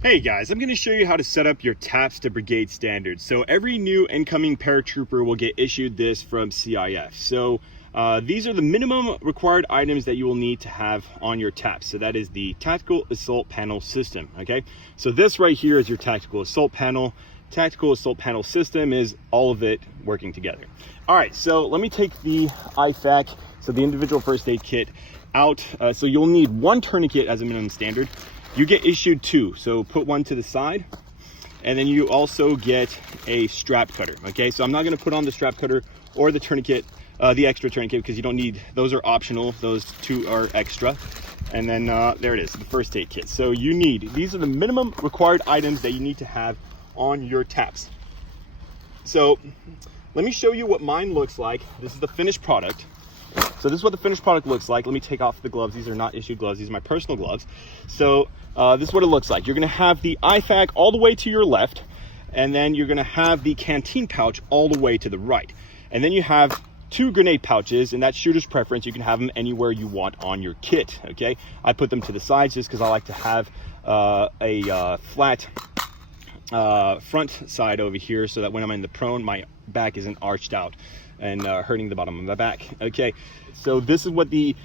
Hey guys, I'm going to show you how to set up your TAPS to brigade standards. So every new incoming paratrooper will get issued this from CIF. So these are the minimum required items that you will need to have on your TAPS. So that is the Tactical Assault Panel System, okay? So this right here is your Tactical Assault Panel. Tactical Assault Panel System is all of it working together. All right, so let me take the IFAC, so the individual first aid kit, out. So you'll need one tourniquet as a minimum standard. You get issued two, so put one to the side, and then you also get a strap cutter. Okay, so I'm not going to put on the strap cutter or the tourniquet, the extra tourniquet, because you don't need, those are optional, those two are extra. And then there it is, the first aid kit. So you need, these are the minimum required items that you need to have on your TAPS. So let me show you what mine looks like. This is the finished product. So this is what the finished product looks like. Let me take off the gloves. These are not issued gloves. These are my personal gloves. So this is what it looks like. You're going to have the IFAC all the way to your left, and then you're going to have the canteen pouch all the way to the right. And then you have two grenade pouches, and that's shooter's preference. You can have them anywhere you want on your kit, okay? I put them to the sides just because I like to have a flat front side over here so that when I'm in the prone, my back isn't arched out and hurting the bottom of my back. Okay, so this is what the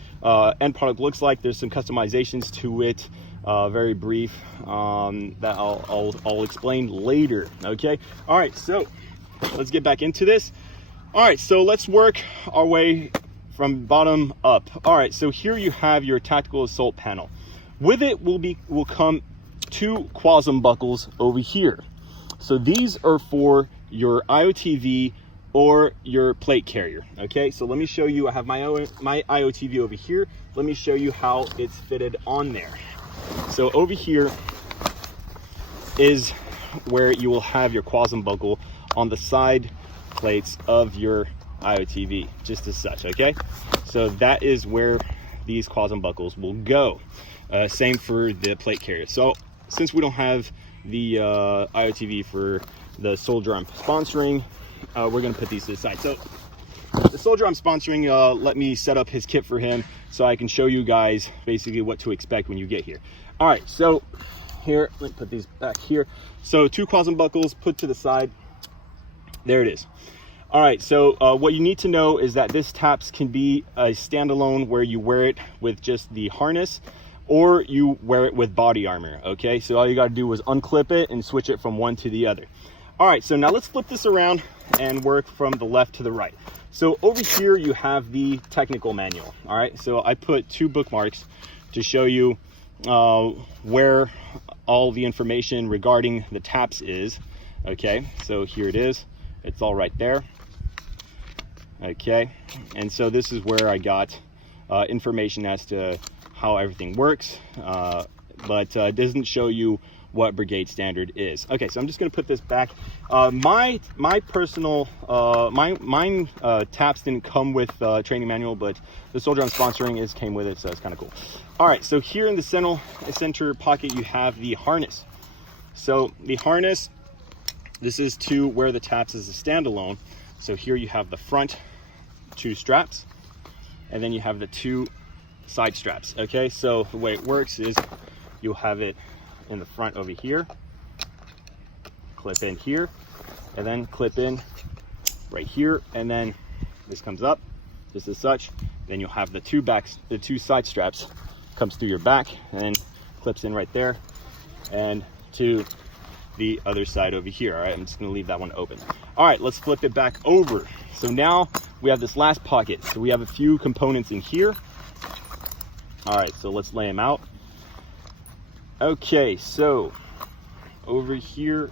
end product looks like. There's some customizations to it, very brief, that I'll explain later. Okay, all right, so let's get back into this. All right, so let's work our way from bottom up. All right, so here you have your Tactical Assault Panel. With it will come two QASM buckles over here. So these are for your IOTV or your plate carrier. Okay, so let me show you. I have my IOTV over here. Let me show you how it's fitted on there. So over here is where you will have your QASM buckle on the side plates of your IOTV, just as such. Okay, so that is where these QASM buckles will go. Same for the plate carrier. So since we don't have the IOTV for the soldier I'm sponsoring, we're going to put these to the side. So the soldier I'm sponsoring let me set up his kit for him so I can show you guys basically what to expect when you get here. All right, so here, let me put these back here. So two QASM buckles put to the side. There it is. All right, so what you need to know is that this TAPS can be a standalone where you wear it with just the harness, or you wear it with body armor. Okay, so all you got to do is unclip it and switch it from one to the other. All right, so now let's flip this around and work from the left to the right. So over here you have the technical manual. All right, so I put two bookmarks to show you where all the information regarding the TAPS is. Okay, so here it is. It's all right there. Okay, and so this is where I got information as to how everything works, but it doesn't show you what brigade standard is. Okay, so I'm just going to put this back. My personal mine TAPS didn't come with training manual, but the soldier I'm sponsoring came with it, so it's kind of cool. All right, so here in the center pocket you have the harness. So the harness, this is to where the TAPS is a standalone. So here you have the front two straps, and then you have the two side straps. Okay, so the way it works is you'll have it in the front over here, clip in here, and then clip in right here, and then this comes up just as such. Then you'll have the two side straps comes through your back and then clips in right there, and to the other side over here. All right, I'm just going to leave that one open. All right, let's flip it back over. So now we have this last pocket. So we have a few components in here. All right, so let's lay them out. Okay, so over here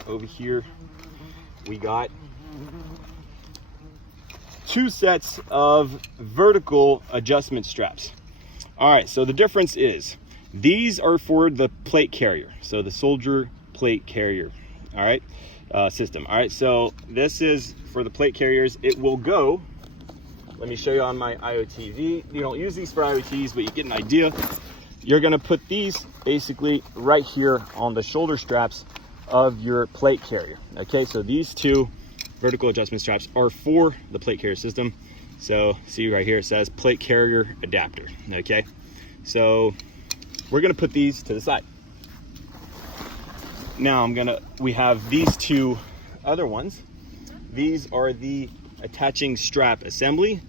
we got two sets of vertical adjustment straps. All right, so the difference is these are for the plate carrier, so the soldier plate carrier, all right, system. All right, so this is for the plate carriers. It will go, let me show you on my IOTV. You don't use these for IOTs, but you get an idea. You're going to put these basically right here on the shoulder straps of your plate carrier. Okay, so these two vertical adjustment straps are for the plate carrier system. So see right here, it says plate carrier adapter. Okay, so we're going to put these to the side. Now we have these two other ones. These are the attaching strap assembly.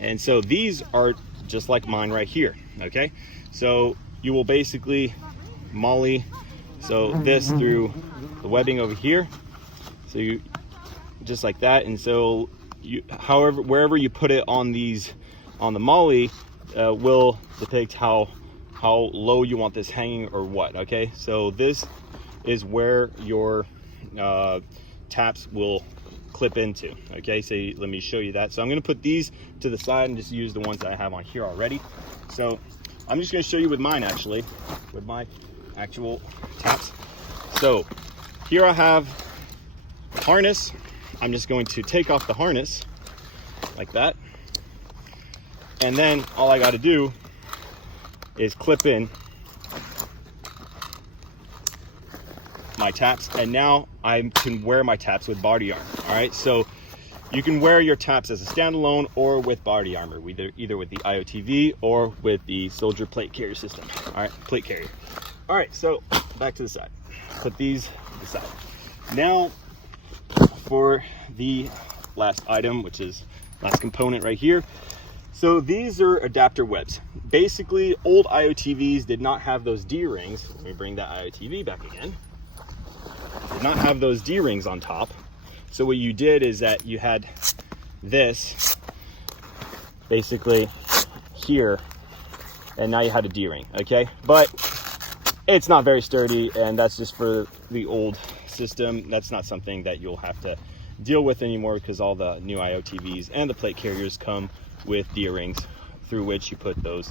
And so these are just like mine right here, okay? So you will basically molly this through the webbing over here. So you just like that. And so wherever you put it on the molly will depict how low you want this hanging or what, okay? So this is where your taps will clip into, okay? So let me show you that. So I'm going to put these to the side and just use the ones that I have on here already. So I'm just going to show you with mine, actually, with my actual taps. So here I have harness. I'm just going to take off the harness like that, and then all I got to do is clip in my taps, and now I can wear my taps with body armor. All right, so you can wear your taps as a standalone or with body armor, either with the IOTV or with the soldier plate carrier system. All right, plate carrier. All right, so back to the side. Put these to the side. Now for the last item, which is last component right here. So these are adapter webs. Basically, old IOTVs did not have those D-rings. Let me bring that IOTV back again. Did not have those D-rings on top. So what you did is that you had this basically here, and now you had a D-ring, okay? But it's not very sturdy, and that's just for the old system. That's not something that you'll have to deal with anymore, because all the new IOTVs and the plate carriers come with D-rings through which you put those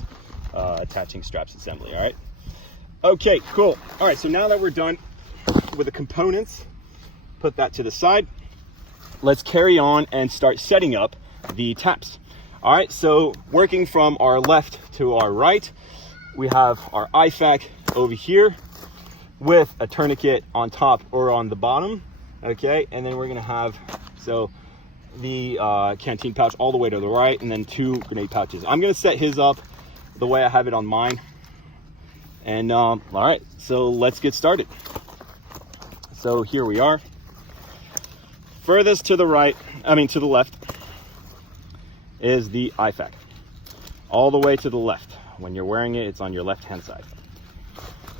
attaching straps assembly. All right, okay, cool. All right, so now that we're done with the components, put that to the side. Let's carry on and start setting up the taps. All right, so working from our left to our right, we have our IFAC over here with a tourniquet on top or on the bottom, okay? And then we're gonna have, so the canteen pouch all the way to the right, and then 2 grenade pouches. I'm gonna set his up the way I have it on mine. And all right, so let's get started. So here we are. Furthest to the right, to the left, is the IFAC. All the way to the left. When you're wearing it, it's on your left-hand side.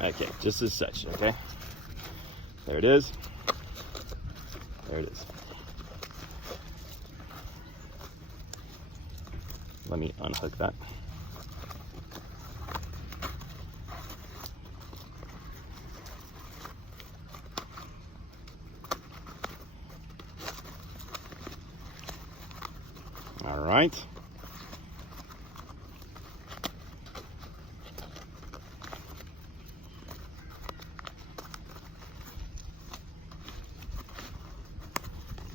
Okay, just as such, okay? There it is. There it is. Let me unhook that. All right.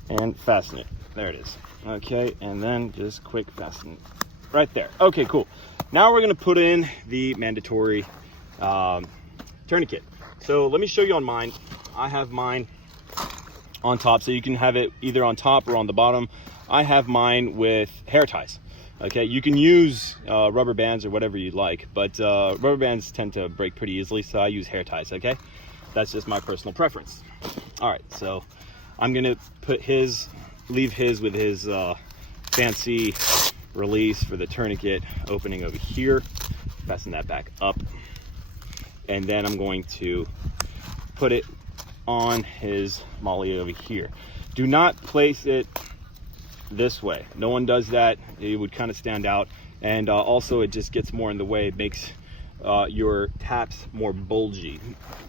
And fasten it. There it is. Okay, and then just quick fasten it right there. Okay, cool. Now we're gonna put in the mandatory tourniquet. So let me show you on mine. I have mine on top, so you can have it either on top or on the bottom. I have mine with hair ties. Okay, you can use rubber bands or whatever you like, but rubber bands tend to break pretty easily, so I use hair ties, okay? That's just my personal preference. All right, so I'm gonna leave his with his fancy release for the tourniquet opening over here. Fasten that back up. And then I'm going to put it on his molly over here. Do not place it this way. No one does that. It would kind of stand out. And also it just gets more in the way. It makes your taps more bulgy,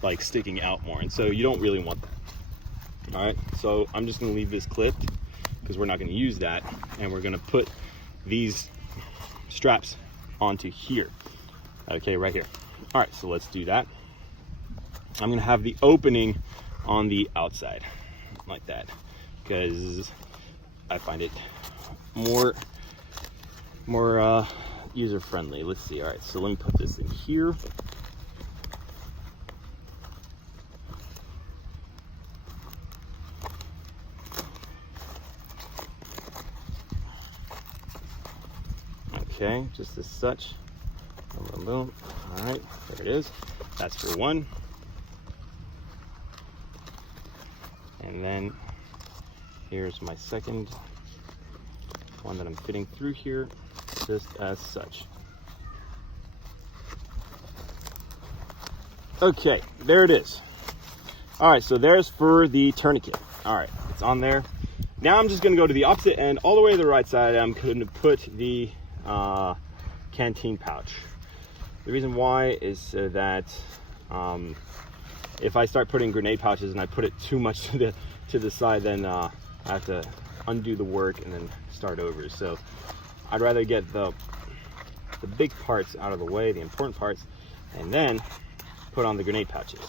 like sticking out more. And so you don't really want that. All right, so I'm just gonna leave this clipped because we're not gonna use that. And we're gonna put these straps onto here. Okay, right here. All right, so let's do that. I'm gonna have the opening on the outside like that because I find it more user friendly. Let's see. All right, so let me put this in here. Okay, just as such. Boom, boom, boom. All right, there it is. That's for one. And then here's my second one that I'm fitting through here, just as such. Okay, there it is. All right, so there's for the tourniquet. All right, it's on there. Now I'm just gonna go to the opposite end, all the way to the right side. I'm gonna put the canteen pouch. The reason why is so that if I start putting grenade pouches and I put it too much to the side, then I have to undo the work and then start over. So I'd rather get the big parts out of the way, the important parts, and then put on the grenade pouches.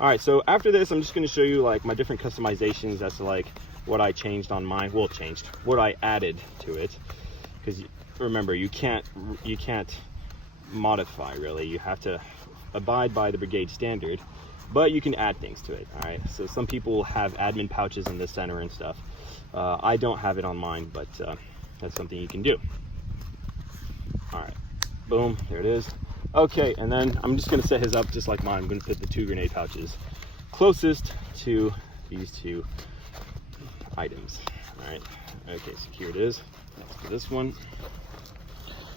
All right, so after this, I'm just going to show you like my different customizations as to like what I changed on mine. Well, changed what I added to it, because remember, you can't modify really. You have to abide by the brigade standard, but you can add things to it. All right, so some people have admin pouches in the center and stuff. I don't have it on mine, but that's something you can do. All right, boom, there it is. Okay, and then I'm just gonna set his up just like mine. I'm gonna put the 2 grenade pouches closest to these 2 items. All right, okay, so here it is, next to this one.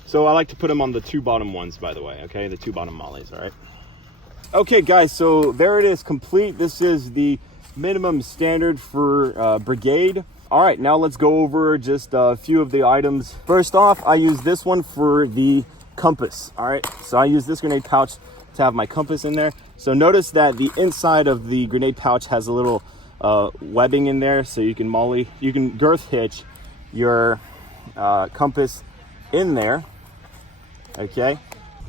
So I like to put them on the 2 bottom ones, by the way, okay, the 2 bottom mollies, all right? Okay, guys, so there it is, complete. This is the minimum standard for brigade. All right, now let's go over just a few of the items. First off, I use this one for the compass. All right, so I use this grenade pouch to have my compass in there. So notice that the inside of the grenade pouch has a little webbing in there, so you can girth hitch your compass in there. Okay,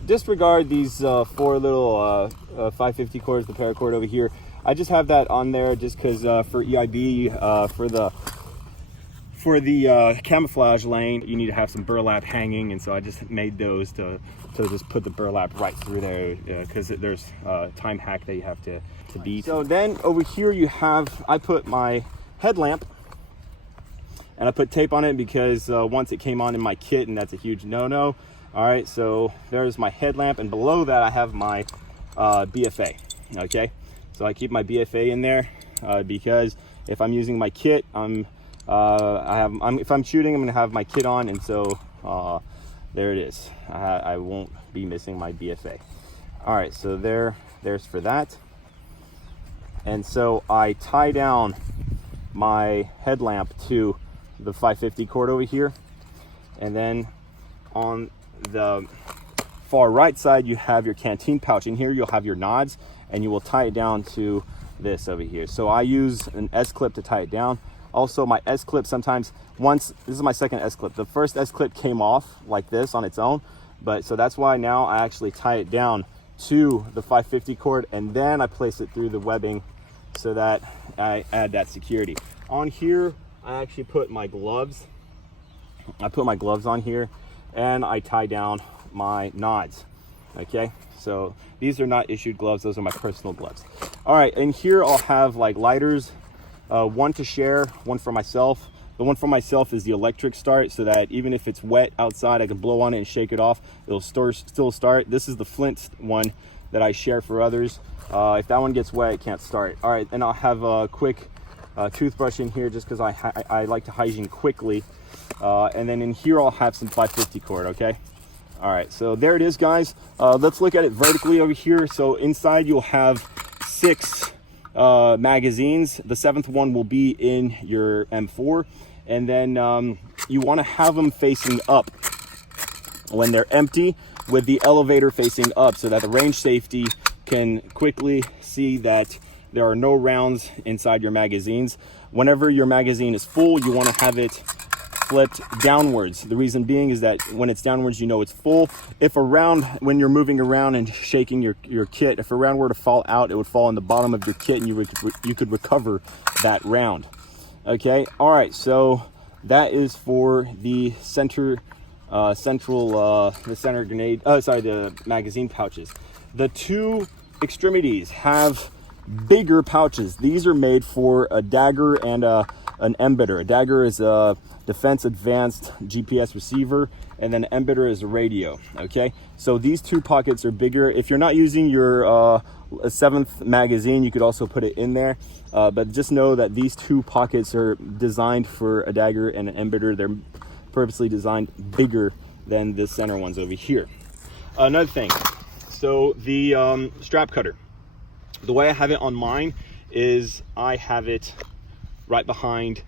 disregard these 4 little 550 cords, the paracord over here. I just have that on there just because for EIB, for the camouflage lane, you need to have some burlap hanging, and so I just made those to just put the burlap right through there, because there's a time hack that you have to beat. So then over here you have, I put my headlamp, and I put tape on it because once it came on in my kit, and that's a huge no-no. All right, so there's my headlamp, and below that I have my BFA. Okay, so I keep my BFA in there because if I'm using my kit, if I'm shooting, I'm gonna have my kit on, and so there it is. I won't be missing my BFA. All right, so there's for that. And so I tie down my headlamp to the 550 cord over here, and then on the far right side you have your canteen pouch. In here you'll have your nods, and you will tie it down to this over here. So I use an S-clip to tie it down. Also, my S-clip sometimes, this is my second S-clip. The first S-clip came off like this on its own, but so that's why now I actually tie it down to the 550 cord, and then I place it through the webbing so that I add that security. On here, I actually put my gloves. I put my gloves on here, and I tie down my nods. Okay, so these are not issued gloves, those are my personal gloves. All right, and here I'll have like lighters, one to share, one for myself. The one for myself is the electric start, so that even if it's wet outside, I can blow on it and shake it off, it'll still start. This is the flint one that I share for others. If that one gets wet, it can't start. All right, and I'll have a quick toothbrush in here just because I like to hygiene quickly. And then in here I'll have some 550 cord, okay? All right, so there it is, guys. Let's look at it vertically over here. So inside you'll have 6 magazines. The 7th one will be in your M4, and then you want to have them facing up when they're empty, with the elevator facing up, so that the range safety can quickly see that there are no rounds inside your magazines. Whenever your magazine is full, you want to have it flipped downwards. The reason being is that when it's downwards, you know it's full. If a round, when you're moving around and shaking your kit, if a round were to fall out, it would fall in the bottom of your kit, and you could recover that round. Okay, all right, so that is for the the center grenade, the magazine pouches. The 2 extremities have bigger pouches. These are made for a dagger and an embedder. A dagger is a defense advanced GPS receiver, and then embedder is a radio. Okay, so these 2 pockets are bigger. If you're not using your a 7th magazine, you could also put it in there. But just know that these 2 pockets are designed for a dagger and an embedder. They're purposely designed bigger than the center ones over here. Another thing, so the strap cutter, the way I have it on mine is I have it right behind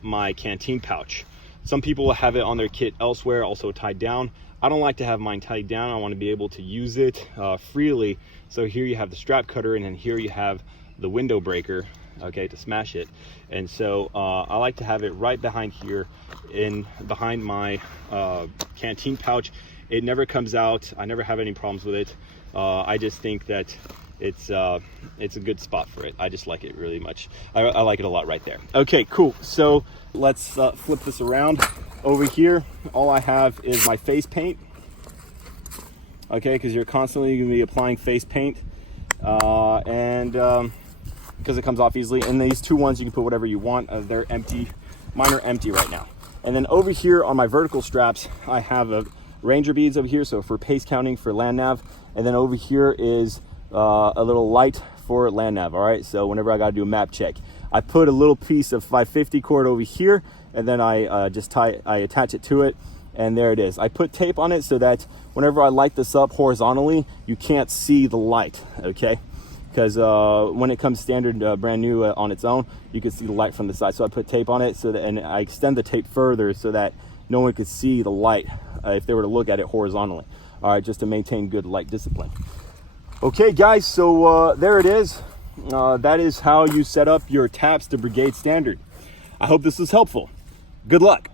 my canteen pouch. Some people will have it on their kit elsewhere, also tied down. I don't like to have mine tied down. I want to be able to use it freely. So here you have the strap cutter, and then here you have the window breaker, okay, to smash it. And so I like to have it right behind here, behind my canteen pouch. It never comes out. I never have any problems with it. I just think that it's a good spot for it. I just like it really much. I like it a lot right there. Okay, cool. So let's flip this around. Over here, all I have is my face paint. Okay, because you're constantly going to be applying face paint, and because it comes off easily. And these 2 ones, you can put whatever you want. They're empty. Mine are empty right now. And then over here on my vertical straps, I have a ranger beads over here, so for pace counting for land nav. And then over here is a little light for land nav. All right, so whenever I got to do a map check, I put a little piece of 550 cord over here, and then I attach it to it, and there it is. I put tape on it so that whenever I light this up horizontally, you can't see the light, okay? Because when it comes standard brand new on its own, you can see the light from the side. So I put tape on it so that, and I extend the tape further so that no one could see the light if they were to look at it horizontally. All right, just to maintain good light discipline. Okay, guys, so there it is. That is how you set up your taps to brigade standard. I hope this was helpful. Good luck.